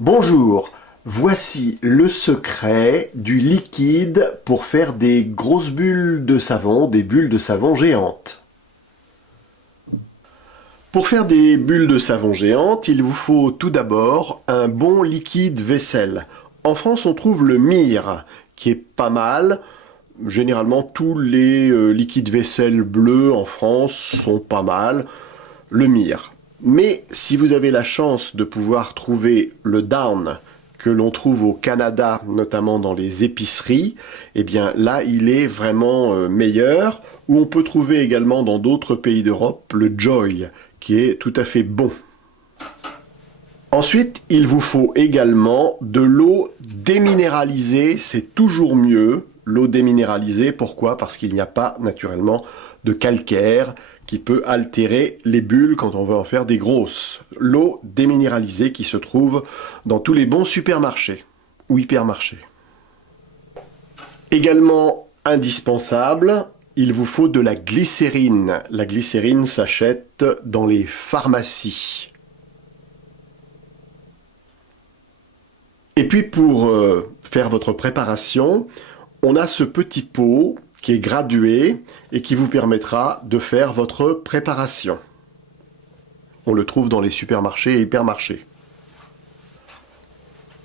Bonjour, voici le secret du liquide pour faire des grosses bulles de savon, des bulles de savon géantes. Pour faire des bulles de savon géantes, il vous faut tout d'abord un bon liquide vaisselle. En France, on trouve le Mire, qui est pas mal. Généralement, tous les liquides vaisselle bleus en France sont pas mal. Le Mire. Mais si vous avez la chance de pouvoir trouver le Down que l'on trouve au Canada, notamment dans les épiceries, eh bien là il est vraiment meilleur. Ou on peut trouver également dans d'autres pays d'Europe le Joy, qui est tout à fait bon. Ensuite, il vous faut également de l'eau déminéralisée, c'est toujours mieux. L'eau déminéralisée, pourquoi? Parce qu'il n'y a pas naturellement de calcaire qui peut altérer les bulles quand on veut en faire des grosses. L'eau déminéralisée qui se trouve dans tous les bons supermarchés ou hypermarchés. Également indispensable, il vous faut de la glycérine. La glycérine s'achète dans les pharmacies. Et puis pour faire votre préparation, on a ce petit pot qui est gradué et qui vous permettra de faire votre préparation. On le trouve dans les supermarchés et hypermarchés.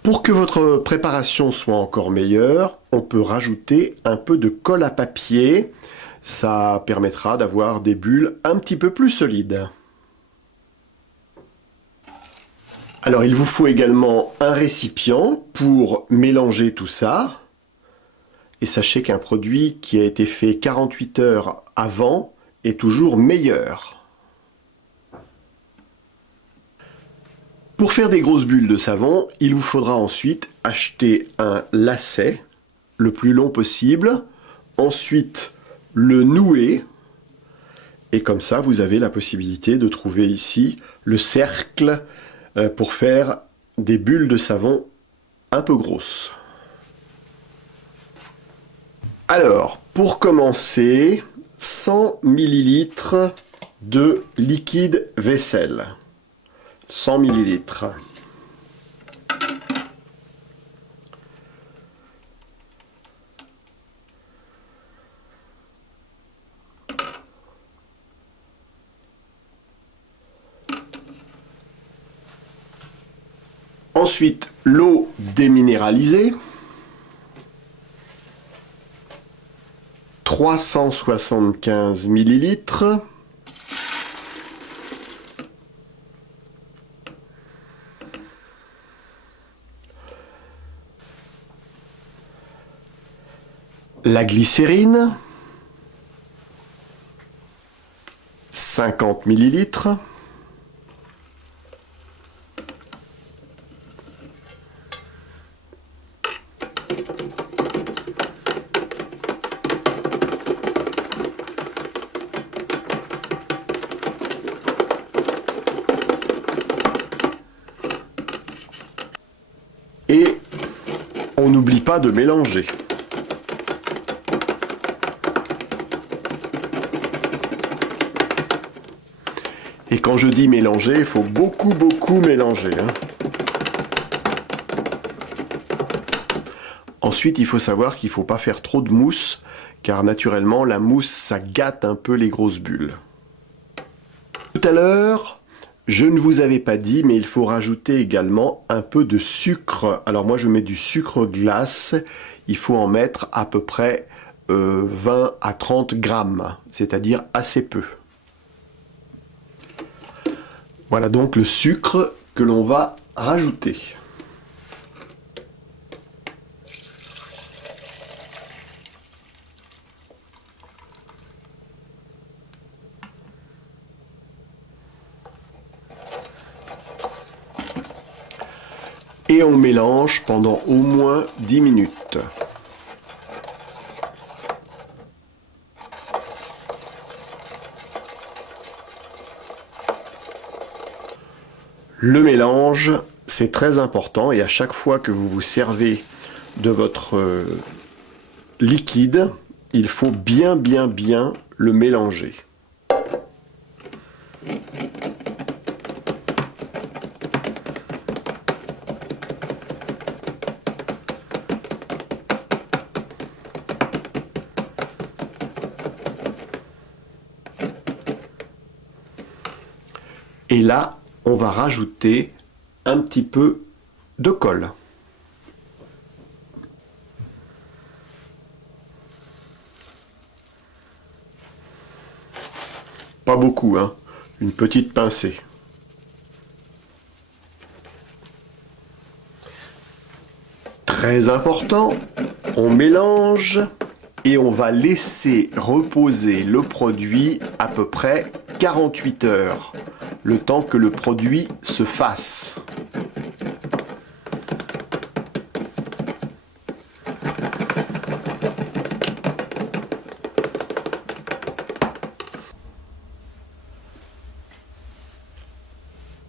Pour que votre préparation soit encore meilleure, on peut rajouter un peu de colle à papier. Ça permettra d'avoir des bulles un petit peu plus solides. Alors il vous faut également un récipient pour mélanger tout ça. Et sachez qu'un produit qui a été fait 48 heures avant est toujours meilleur. Pour faire des grosses bulles de savon, il vous faudra ensuite acheter un lacet le plus long possible, ensuite le nouer, et comme ça vous avez la possibilité de trouver ici le cercle pour faire des bulles de savon un peu grosses. Alors, pour commencer, 100 ml de liquide vaisselle. 100 ml. Ensuite, l'eau déminéralisée. 375 ml. La glycérine. 50 ml. Et on n'oublie pas de mélanger. Et quand je dis mélanger, il faut beaucoup mélanger. Ensuite, il faut savoir qu'il ne faut pas faire trop de mousse, car naturellement, la mousse, ça gâte un peu les grosses bulles. Tout à l'heure, je ne vous avais pas dit, mais il faut rajouter également un peu de sucre. Alors moi, je mets du sucre glace. Il faut en mettre à peu près 20 à 30 grammes, c'est-à-dire assez peu. Voilà donc le sucre que l'on va rajouter. Et on mélange pendant au moins 10 minutes. Le mélange, c'est très important et à chaque fois que vous vous servez de votre liquide, il faut bien le mélanger. Et là, on va rajouter un petit peu de colle. Pas beaucoup, hein, une petite pincée. Très important, on mélange et on va laisser reposer le produit à peu près 48 heures, le temps que le produit se fasse.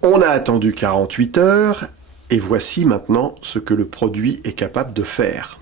On a attendu 48 heures et voici maintenant ce que le produit est capable de faire.